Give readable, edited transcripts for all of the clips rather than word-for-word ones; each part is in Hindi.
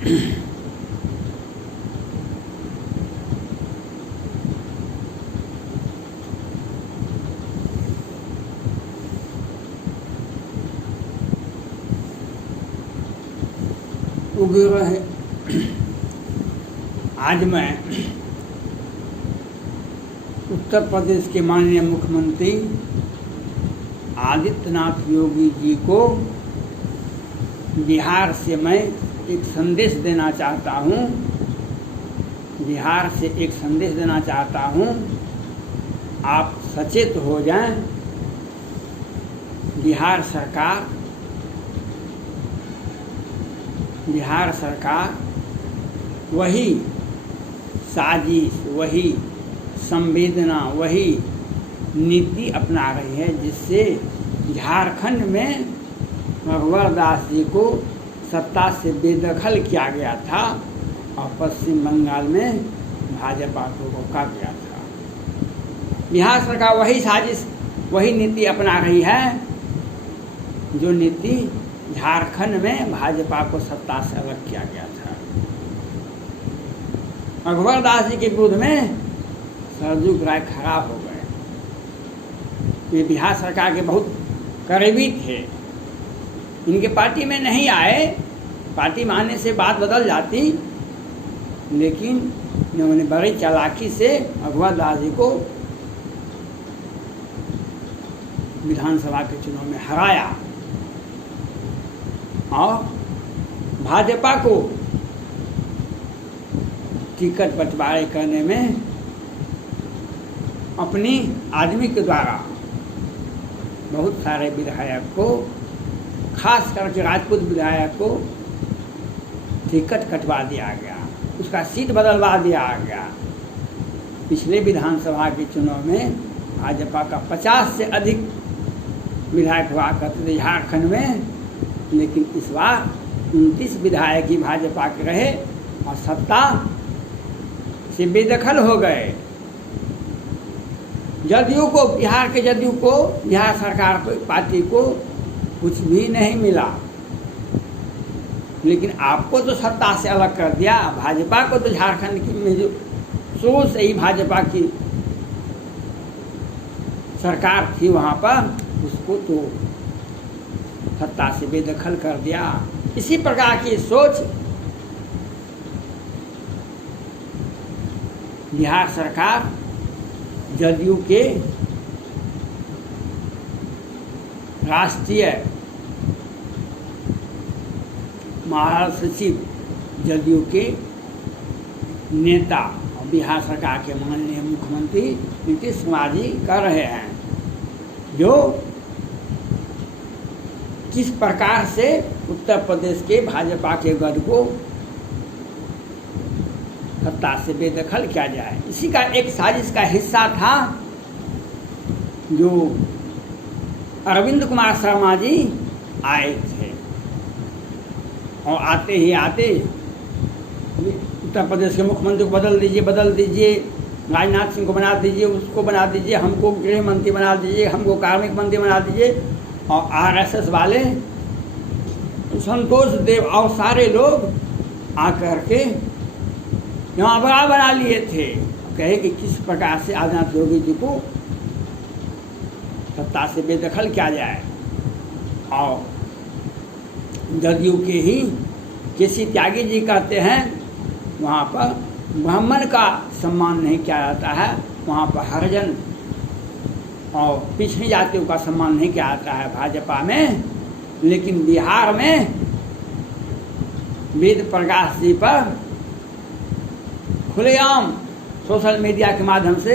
उग्र है। आज मैं उत्तर प्रदेश के माननीय मुख्यमंत्री आदित्यनाथ योगी जी को बिहार से मैं एक संदेश देना चाहता हूँ। बिहार से एक संदेश देना चाहता हूँ, आप सचेत हो जाएं। बिहार सरकार वही साजिश, वही संवेदना, वही नीति अपना रही है जिससे झारखंड में रघुवर दास जी को सत्ता से बेदखल किया गया था और पश्चिम बंगाल में भाजपा को रोका गया था। बिहार सरकार वही साजिश, वही नीति अपना रही है जो नीति झारखंड में भाजपा को सत्ता से अलग किया गया था। रघुवर दास जी के विरुद्ध में सरजू राय खड़ा हो गए। ये बिहार सरकार के बहुत करीबी थे। इनके पार्टी में नहीं आए, पार्टी में आने से बात बदल जाती, लेकिन इन्होंने बड़ी चालाकी से रघुवर दास जी को विधानसभा के चुनाव में हराया और भाजपा को टिकट बंटवारे करने में अपनी आदमी के द्वारा बहुत सारे विधायक को, खास करके राजपूत विधायक को टिकट कटवा दिया गया, उसका सीट बदलवा दिया गया। पिछले विधानसभा के चुनाव में भाजपा का 50 से अधिक विधायक हुआ करते थे झारखंड में, लेकिन इस बार 29 विधायक ही भाजपा के रहे और सत्ता से बेदखल हो गए। जदयू को, बिहार के जदयू को, बिहार सरकार को, पार्टी को कुछ भी नहीं मिला, लेकिन आपको तो सत्ता से अलग कर दिया। भाजपा को तो झारखंड की में जो शुरू से ही भाजपा की सरकार थी वहाँ पर, उसको तो सत्ता से बेदखल कर दिया। इसी प्रकार की सोच बिहार सरकार जदयू के राष्ट्रीय महाराष्ट्र सचिव, जदयू के नेता और बिहार सरकार के माननीय मुख्यमंत्री नीतीश कुमार जी कर रहे हैं, जो किस प्रकार से उत्तर प्रदेश के भाजपा के गढ़ को सत्ता से बेदखल किया जाए। इसी का एक साजिश का हिस्सा था जो अरविंद कुमार शर्मा जी आए थे और आते ही आते उत्तर प्रदेश के मुख्यमंत्री को बदल दीजिए, राजनाथ सिंह को बना दीजिए, उसको बना दीजिए, हमको गृह मंत्री बना दीजिए, हमको कार्मिक मंत्री बना दीजिए, और आरएसएस वाले संतोष देव और सारे लोग आकर के यहाँ बड़ा बना लिए थे। कहे कि किस प्रकार से आदित्यनाथ योगी जी को सत्ता से बेदखल किया जाए। और जदयू के ही केसी त्यागी जी कहते हैं वहाँ पर ब्राह्मण का सम्मान नहीं किया जाता है, वहाँ पर हरिजन और पिछड़ी जातियों का सम्मान नहीं किया जाता है भाजपा में। लेकिन बिहार में वेद प्रकाश जी पर खुलेआम सोशल मीडिया के माध्यम से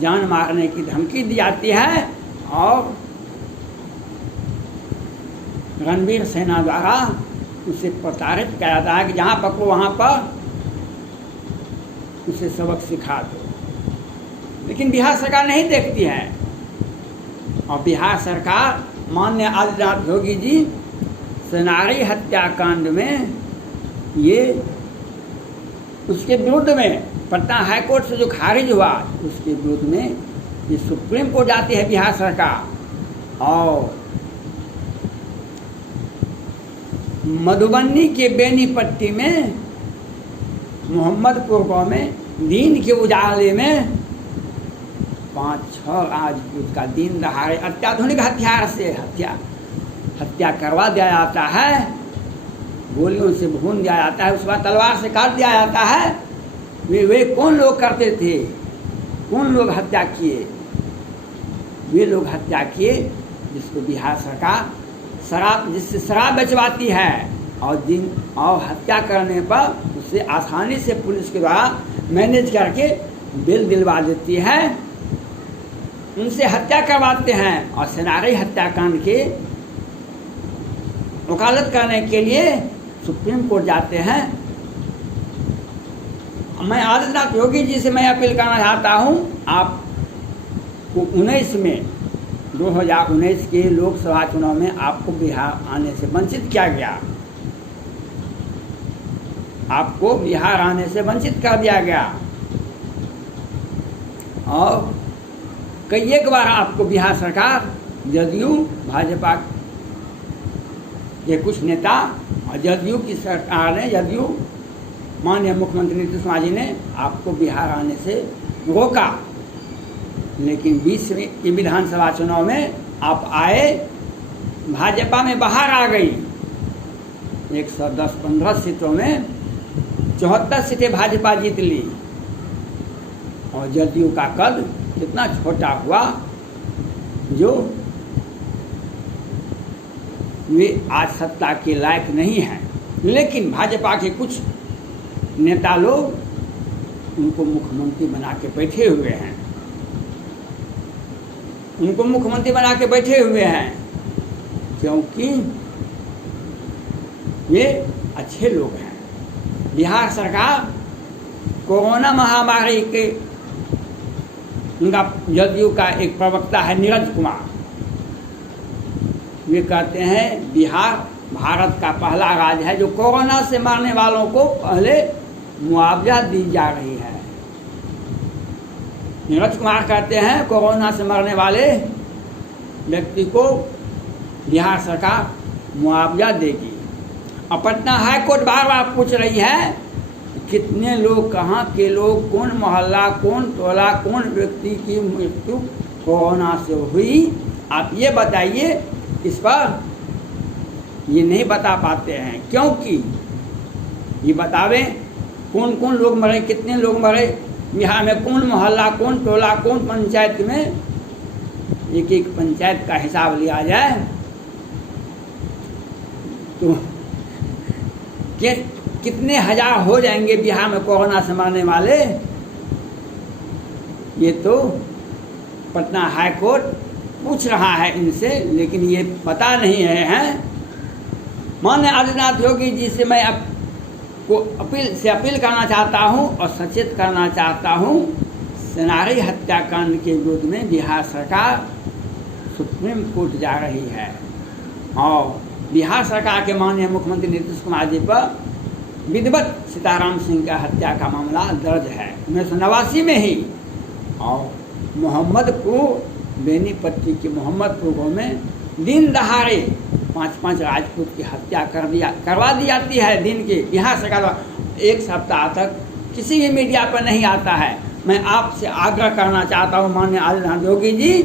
जान मारने की धमकी दी जाती है और रणवीर सेना द्वारा उसे प्रताड़ित किया जाता है कि जहाँ पकड़ो वहाँ पर उसे सबक सिखा दो। लेकिन बिहार सरकार नहीं देखती है और बिहार सरकार माननीय आदित्यनाथ योगी जी सेनारी हत्याकांड में ये उसके विरुद्ध में पटना हाईकोर्ट से जो खारिज हुआ उसके विरुद्ध में ये सुप्रीम कोर्ट जाती है बिहार सरकार और मधुबनी के बेनीपट्टी में, मोहम्मदपुर गाँव में दिन के उजाले में 5-6 राजपूत का दिन दहाड़े अत्याधुनिक हथियार से हत्या करवा दिया जाता है, गोलियों से भून दिया जाता है, उसके बाद तलवार से काट दिया जाता है। वे कौन लोग करते थे? कौन लोग हत्या किए? वे लोग हत्या किए जिसको बिहार सरकार जिससे शराब बेचवाती है और हत्या करने पर उसे आसानी से पुलिस के द्वारा मैनेज करके बेल दिलवा देती है, उनसे हत्या करवाते हैं। और सेनारी हत्याकांड के वकालत करने के लिए सुप्रीम कोर्ट जाते हैं। मैं आदित्यनाथ योगी जी से मैं अपील करना चाहता हूं, आपको 2019 के लोकसभा चुनाव में आपको बिहार आने से वंचित किया गया, आपको बिहार आने से वंचित कर दिया गया और कई एक बार आपको बिहार सरकार, जदयू, भाजपा के कुछ नेता और जदयू की सरकार ने, जदयू माननीय मुख्यमंत्री नीतीश कुमार जी ने आपको बिहार आने से रोका, लेकिन 20 के विधानसभा चुनाव में आप आए, भाजपा में बाहर आ गई। 110-15 सीटों में 74 सीटें भाजपा जीत ली और जदयू का कद कितना छोटा हुआ, जो वे आज सत्ता के लायक नहीं हैं। लेकिन भाजपा के कुछ नेता लोग उनको मुख्यमंत्री बना के बैठे हुए हैं, उनको मुख्यमंत्री बना के बैठे हुए हैं, क्योंकि वे अच्छे लोग हैं। बिहार सरकार कोरोना महामारी के, उनका जदयू का एक प्रवक्ता है नीरज कुमार, वे कहते हैं बिहार भारत का पहला राज्य है जो कोरोना से मरने वालों को पहले मुआवजा दी जा रही है। नीरज कुमार कहते हैं कोरोना से मरने वाले व्यक्ति को बिहार सरकार मुआवजा देगी। और पटना हाईकोर्ट बार बार पूछ रही है कितने लोग, कहाँ के लोग, कौन मोहल्ला, कौन टोला, कौन व्यक्ति की मृत्यु कोरोना से हुई, आप ये बताइए। इस पर ये नहीं बता पाते हैं, क्योंकि ये बतावे कौन कौन लोग मरे, कितने लोग मरे बिहार में, कौन मोहल्ला, कौन टोला, कौन पंचायत में, एक एक पंचायत का हिसाब लिया जाए तो कितने हजार हो जाएंगे बिहार में कोरोना से मरने वाले। ये तो पटना हाईकोर्ट पूछ रहा है इनसे, लेकिन ये पता नहीं है। माननीय आदित्यनाथ योगी जी से मैं आपको अपील करना चाहता हूं और सचेत करना चाहता हूं, सेनारी हत्याकांड के विरोध में बिहार सरकार सुप्रीम कोर्ट जा रही है और बिहार सरकार के माननीय मुख्यमंत्री नीतीश कुमार जी पर विधिवत सीताराम सिंह का हत्या का मामला दर्ज है 1989 में ही। और मोहम्मदपुर, बेनीपट्टी के मोहम्मदपुर गाँव में दिन दहाड़े 5-5 राजपूत की हत्या करवा दी जाती है दिन के। बिहार सरकार एक सप्ताह तक किसी भी मीडिया पर नहीं आता है। मैं आपसे आग्रह करना चाहता हूँ माननीय आदित्यनाथ योगी जी,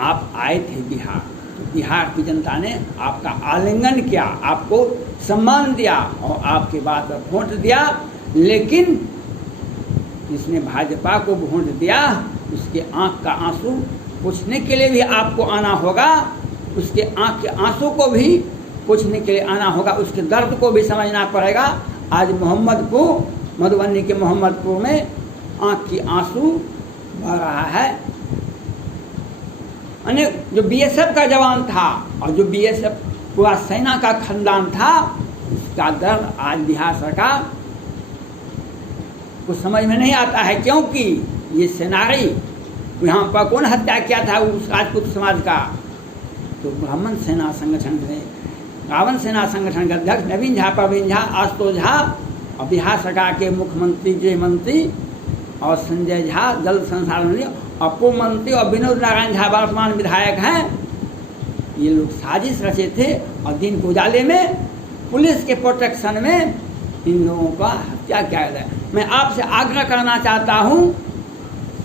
आप आए थे बिहार, तो बिहार की जनता ने आपका आलिंगन किया, आपको सम्मान दिया और आपके बाद वोट दिया। लेकिन जिसने भाजपा को वोट दिया उसके आंख का आंसू पूछने के लिए भी आपको आना होगा, उसके आंख के आंसू को भी पूछने के लिए आना होगा, उसके दर्द को भी समझना पड़ेगा। आज मोहम्मदपुर, मधुबनी के मोहम्मदपुर में आंख की आंसू बह रहा है। यानी जो बीएसएफ का जवान था और जो बीएसएफ पूरा सेना का खानदान था, उसका दर्द आज बिहार सरकार को समझ में नहीं आता है, क्योंकि ये सेनारी यहाँ पर कौन हत्या किया था उस राजपूत समाज का, तो ब्राह्मण सेना संगठन ने, रावण सेना संगठन के अध्यक्ष नवीन झा, प्रवीण झा, आशुतोष झा और बिहार सरकार के मुख्यमंत्री, गृह मंत्री और संजय झा जल संसाधन मंत्री, अप्पू मंत्री और विनोद नारायण झा वर्तमान विधायक हैं। ये लोग साजिश रचे थे और दिन के उजाले में पुलिस के प्रोटेक्शन में इन लोगों का हत्या किया गया। मैं आपसे आग्रह करना चाहता हूँ,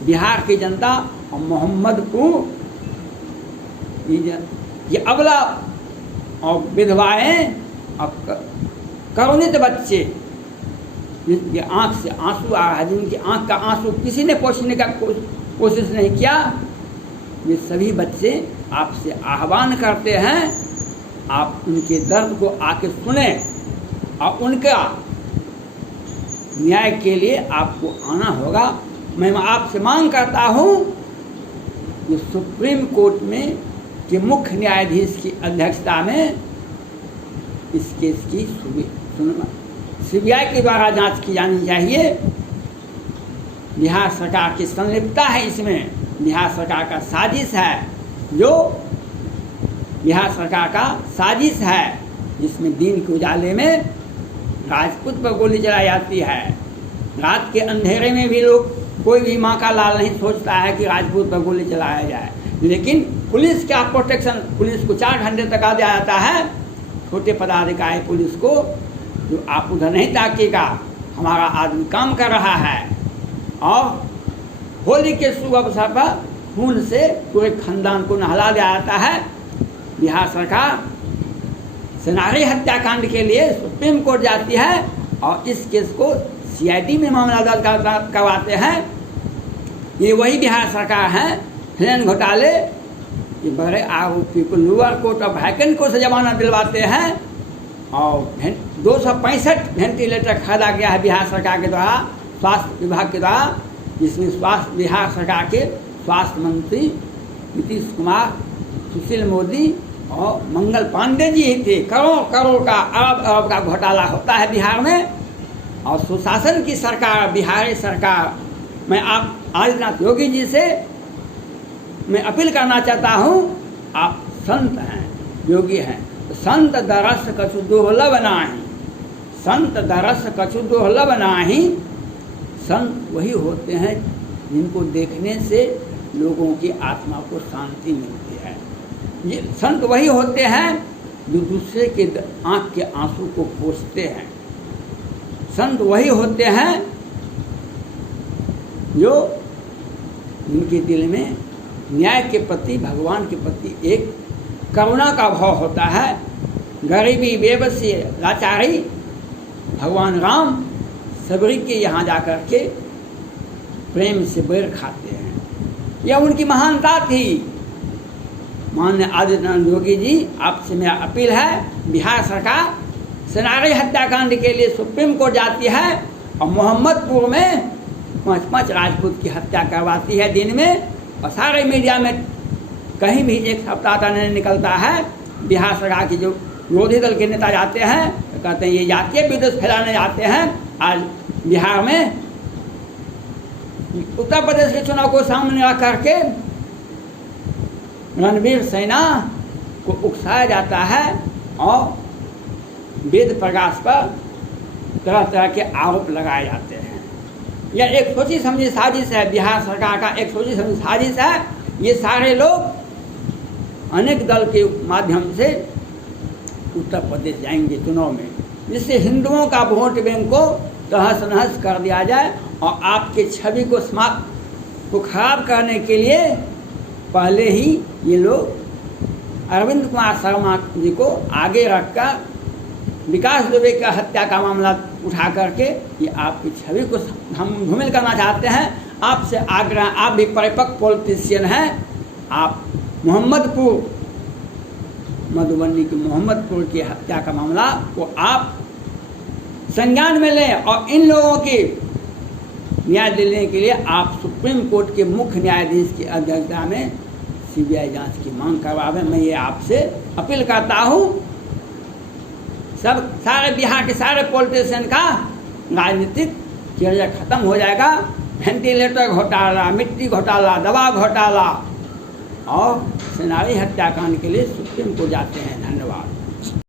बिहार की जनता और मोहम्मदपुर ये अबला और विधवाएं और करुणित बच्चे जिनके आंख से आंसू आ रहा है, जिनकी आंख का आंसू किसी ने पोंछने का कोशिश नहीं किया, ये सभी बच्चे आपसे आह्वान करते हैं, आप उनके दर्द को आके सुने और उनका न्याय के लिए आपको आना होगा। मैं आपसे मांग करता हूँ कि सुप्रीम कोर्ट में के मुख्य न्यायाधीश की अध्यक्षता में इस केस की सीबीआई के द्वारा जांच की जानी चाहिए। बिहार सरकार की संलिप्तता है इसमें, बिहार सरकार का साजिश है, जो बिहार सरकार का साजिश है जिसमें दिन के उजाले में राजपूत पर गोली चलाई जाती है। रात के अंधेरे में भी लोग, कोई भी माँ का लाल नहीं सोचता है कि राजपूत पर गोली चलाया जाए, लेकिन पुलिस का प्रोटेक्शन, पुलिस को 4 घंटे तक आ जाता है, छोटे पदाधिकारी पुलिस को, जो आप उधर नहीं ताकिएगा, हमारा आदमी काम कर रहा है। और होली के शुभ अवसर पर खून से पूरे खानदान को नहला दिया जाता है। बिहार सरकार सेनारी हत्याकांड के लिए सुप्रीम कोर्ट जाती है और इस केस को सीआईडी में मामला दर्ज करवाते हैं। ये वही बिहार सरकार है, हिरन घोटाले ये बड़े आरोपी को लोअर कोर्ट ऑफ हाईकोर्ट को से जमानत दिलवाते हैं और 265 वेंटिलेटर खरीदा गया है बिहार सरकार के द्वारा, स्वास्थ्य विभाग के द्वारा, जिसमें बिहार सरकार के स्वास्थ्य मंत्री नीतीश कुमार, सुशील मोदी और मंगल पांडे जी ही थे। करोड़ करोड़ का, अरब अरब का घोटाला होता है बिहार में। और सुशासन की सरकार, बिहारी सरकार, मैं आप आदित्यनाथ योगी जी से मैं अपील करना चाहता हूँ, आप संत हैं, योगी हैं, तो संत दरस कछु दुर्लभ नाही, संत दरस कछु दुर्लभ नाही। संत वही होते हैं जिनको देखने से लोगों की आत्मा को शांति मिलती है। ये संत वही होते हैं जो दूसरे के आंख के आंसू को पोंछते हैं। संत वही होते हैं जो जिनके दिल में न्याय के प्रति, भगवान के प्रति एक करुणा का भाव होता है। गरीबी, बेबसी, लाचारी भगवान राम सबरी के यहाँ जाकर के प्रेम से बैर खाते हैं, यह उनकी महानता थी। माननीय आदित्यनाथ योगी जी, आपसे मेरा अपील है, बिहार सरकार सेनारी हत्याकांड के लिए सुप्रीम कोर्ट जाती है और मोहम्मदपुर में 5 राजपूत की हत्या करवाती है दिन में, और सारे मीडिया में कहीं भी एक सप्ताह नहीं निकलता है। बिहार सरकार के जो विरोधी दल के नेता जाते हैं तो कहते हैं ये जातीय विद्वेष फैलाने जाते हैं। आज बिहार में उत्तर प्रदेश के चुनाव को सामने रख करके रणवीर सेना को उकसाया जाता है और वेद प्रकाश पर तरह तरह के आरोप लगाए जाते हैं। यह एक सोची समझी साजिश है, बिहार सरकार का एक सोची समझी साजिश है। ये सारे लोग अनेक दल के माध्यम से उत्तर प्रदेश जाएंगे चुनाव में, जिससे हिंदुओं का वोट बैंक को तहस नहस कर दिया जाए और आपके छवि को समाप्त को खराब करने के लिए पहले ही ये लोग अरविंद कुमार शर्मा जी को आगे रखकर विकास दुबे का हत्या का मामला उठा करके ये आपकी छवि को हम धूमिल करना चाहते हैं। आपसे आग्रह, आप भी परिपक्व पॉलिटिशियन हैं, आप मोहम्मदपुर, मधुबनी के मोहम्मदपुर की हत्या का मामला को आप संज्ञान में लें और इन लोगों की न्याय दिलाने के लिए आप सुप्रीम कोर्ट के मुख्य न्यायाधीश की अध्यक्षता में सीबीआई जांच की मांग करवावें। मैं ये आपसे अपील करता हूँ। सब सारे बिहार के सारे पॉलिटिशियन का राजनीतिक करियर खत्म हो जाएगा। वेंटिलेटर घोटाला, मिट्टी घोटाला, दवा घोटाला और सेनारी हत्याकांड के लिए सुप्रीम कोर्ट जाते हैं। धन्यवाद।